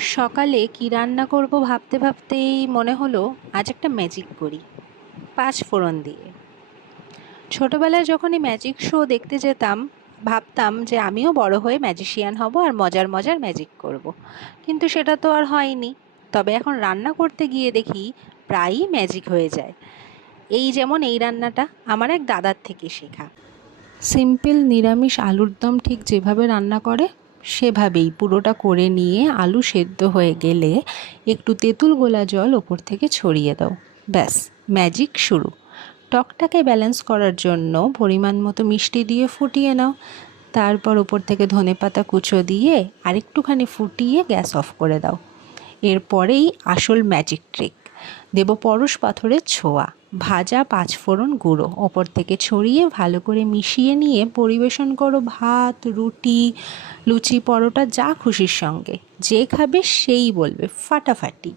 সকালে কি রান্না করব ভাবতে ভাবতেই মনে হলো আজ একটা ম্যাজিক করি, পাঁচ ফোড়ন দিয়ে। ছোটবেলায় যখন এই ম্যাজিক শো দেখতে যেতাম, ভাবতাম যে আমিও বড় হয়ে ম্যাজিশিয়ান হব আর মজার মজার ম্যাজিক করব। কিন্তু সেটা তো আর হয়নি। তবে এখন রান্না করতে গিয়ে দেখি প্রায়ই ম্যাজিক হয়ে যায়। এই যেমন এই রান্নাটা আমার এক দাদার থেকে শেখা। সিম্পল নিরামিষ আলুর দম ঠিক যেভাবে রান্না করে সেভাবেই পুরোটা করে নিয়ে আলু সেদ্ধ হয়ে গেলে একটু তেঁতুল গোলা জল ওপর থেকে ছড়িয়ে দাও, ব্যাস ম্যাজিক শুরু। টকটাকে ব্যালেন্স করার জন্য পরিমাণ মতো মিষ্টি দিয়ে ফুটিয়ে নাও। তারপর ওপর থেকে ধনেপাতা কুচো দিয়ে আরেকটুখানি ফুটিয়ে গ্যাস অফ করে দাও। এরপরেই আসল ম্যাজিক ট্রিক, দেব পরশ পাথরের ছোঁয়া, ভাজা পাঁচফোড়ন গুঁড়ো ওপর থেকে ছড়িয়ে ভালো করে মিশিয়ে নিয়ে পরিবেশন করো ভাত, রুটি, লুচি, পরোটা, যা খুশির সঙ্গে। যে খাবে সেই বলবে ফাটাফাটি।